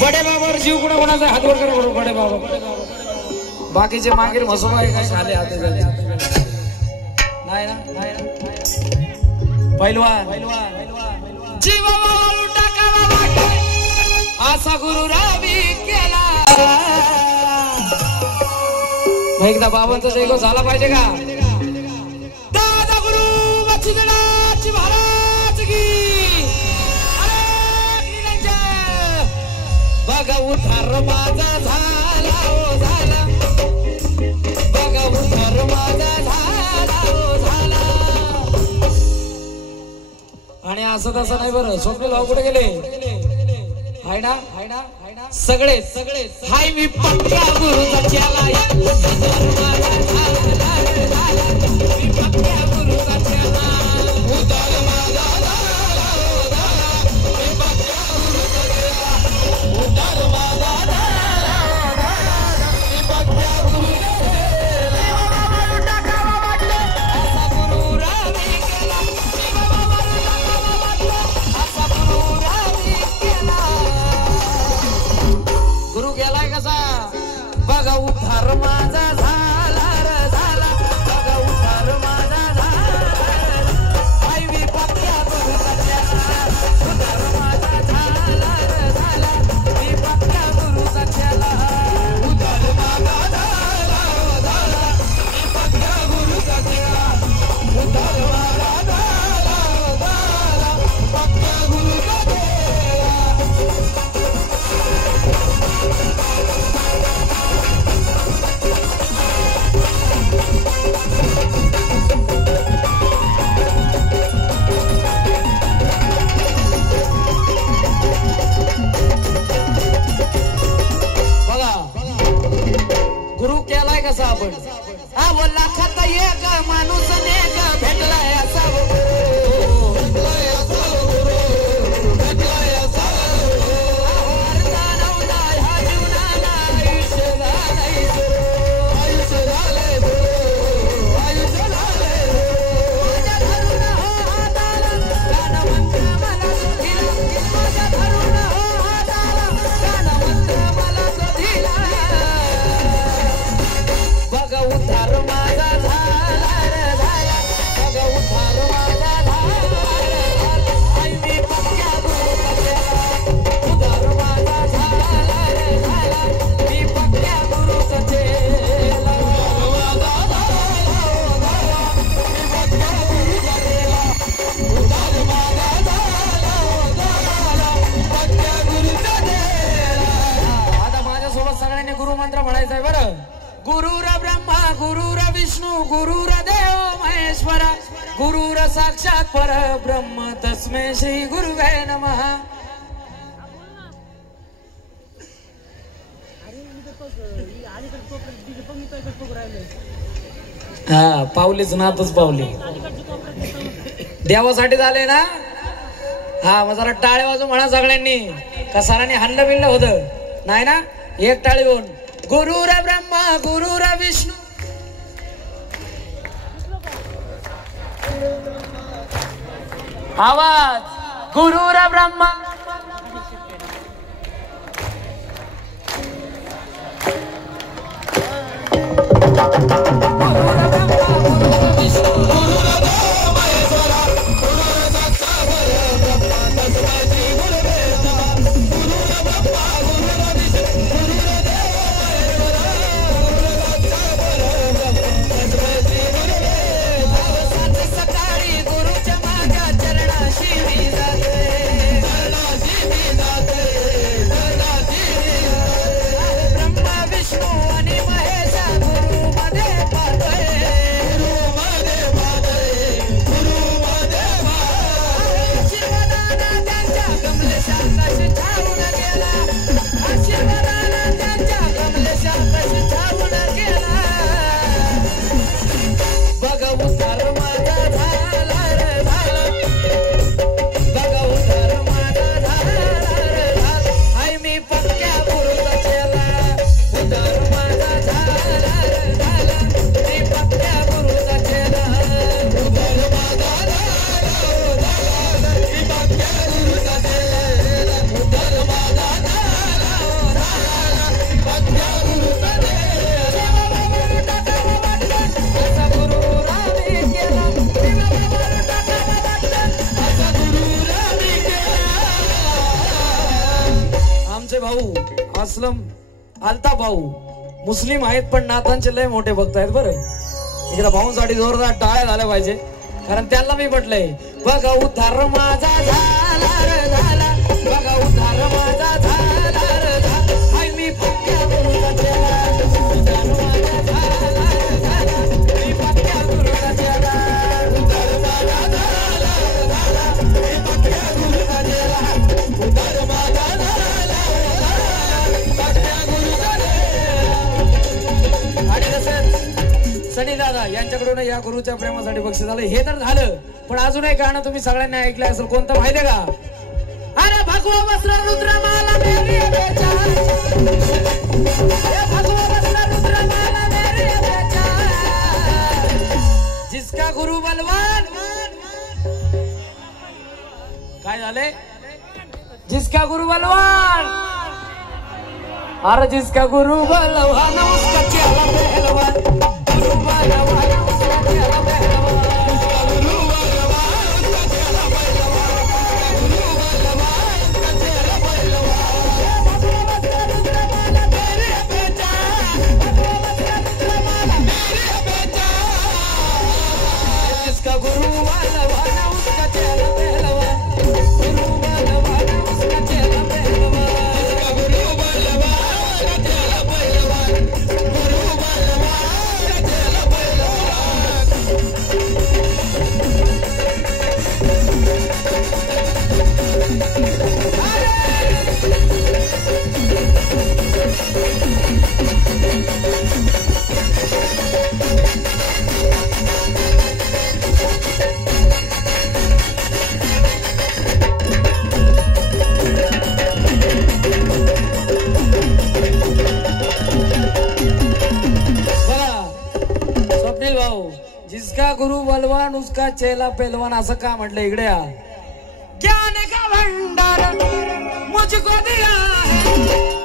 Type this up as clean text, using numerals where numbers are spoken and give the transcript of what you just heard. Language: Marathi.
बडे बाबावर जीव कुणा कोणाचा हातवर करा बरोबर बडे बाबा बाकीचे मागील मसोबा आहे का शाले हात नाही ना पहिलवान जीवाला टाकावा वाटे असा गुरु रावी केला एकदा बाबांचा जयगो झाला पाहिजे का दादा गुरु बच्चीदाची महाराज की बघा उद्धार माझा झाला ओ झाला बघा उद्धार माझा झाला ओ झाला आणि असं तसं नाही बरं स्वप्नील भाऊ कुठे गेले हाय ना सगळे हाय मी पक्का गुरुचा चेला उद्धार माझा झाला मी पक्का गुरुचा चेला उद्धार माझा झाला ओ झाला मी पक्का गुरुचा चेला उद्धार माझा झाला मी पक्का गुरुचा चेला बाबावर टाकावा वाटलं असा गुरु रावी केला बाबावर टाकावा वाटलं असा गुरु रावी केला गुरु गेलाय कसा बघा उद्धार माझा झाला रे झाला बघा उद्धार माझा झाला आई मी पक्का गुरुचा चेला उद्धार माझा झाला रे झाला मी पक्का गुरुचा चेला उद्धार माझा झाला झाला मी पक्का गुरुचा चेला उद्धार माझा झाला झाला पक्का गुरुचा चेला गुरु केलाय कसा आपण हा बोलला खाता एक माणूस नेक भेटलाय असा उद्धार माझा झाला रे झाला बघा उद्धार माझा झाला रे झाला आई मी पक्का गुरुचा चेला उद्धार माझा झाला रे झाला मी पक्का गुरुचा चेला माझा झाला मी पक्का गुरुचा चेला उद्धार माझा झाला झाला पक्का गुरुचा चेला आता माझ्यासोबत सगळ्यांनी गुरुमंत्र म्हणायचं आहे बरं गुरुर ब्रह्मा गुरुर विष्णू गुरुर देव महेश्वरा गुरुर साक्षात परब्रह्म तस्मै श्री गुरुवे नमः हा पावलेच नातच पावले देवासाठी झाले ना हा मग जरा टाळे वाजू म्हणा सगळ्यांनी कसाराने हल्लं बिल्लं होतं नाही ना एक टाळी होऊन गुरुर ब्रह्मा गुरुर विष्णू आवाज गुरुर ब्रह्मा ब्रह्मा विष्णू आणि महेश गुरु मध्ये आमचे भाऊ असलम अल्ताफ भाऊ मुस्लिम आहेत पण नाथांचे लय मोठे भक्त आहेत बरं. इकडे भाऊंसाठी जोरदार टाळ्या झाल्या पाहिजे कारण त्यांना मी म्हटलंय बघा उद्धार माझा झाला रे झाला बघा उद्धार माझा झाला रे झाला आई मी पक्क्या गुरुचा चेला उद्धार माझा झाला रे झाला मी पक्क्या गुरुचा चेला उद्धार माझा झाला रे झाला मी पक्क्या गुरुचा चेला उद्धार माझा झाला रे झाला मी पक्क्या गुरुचा चेला. आणि तसंच सनी दादा यांच्याकडून या गुरुच्या प्रेमासाठी बक्षीस झालं. हे तर झालं पण अजून एक गाणं तुम्ही सगळ्यांनी ऐकलं असेल कोणतं माहितीये का? अरे भगवा वस्त्र रुद्रमाला मेरी बेचार अरे भगवा वस्त्र रुद्रमाला मेरी बेचार जिसका गुरु बलवान काय झाले जिसका गुरु बलवान अरे जिसका गुरु बलवान उसका चेला पहलवान गुरु बलवान उसका चेला पहलवान गुरु बलवान उसका चेला पहलवान गुरु बलवान उसका चेला पहलवान भगवा वस्त्र रुद्रमाला मेरी बेचार भगवा वस्त्र रुद्रमाला मेरी बेचार जिसका गुरु बलवान उसका चेला पहलवान गुरु बलवान उसका चेला पहलवान उसका गुरु बलवान उसका चेला पहलवान गुरु बलवान उसका चेला स्वप्नील भाऊ जिसका गुरु बलवान उसका चेला पहलवान असं का म्हटलं इकडे या ज्ञान का भंडार मुझको दिया है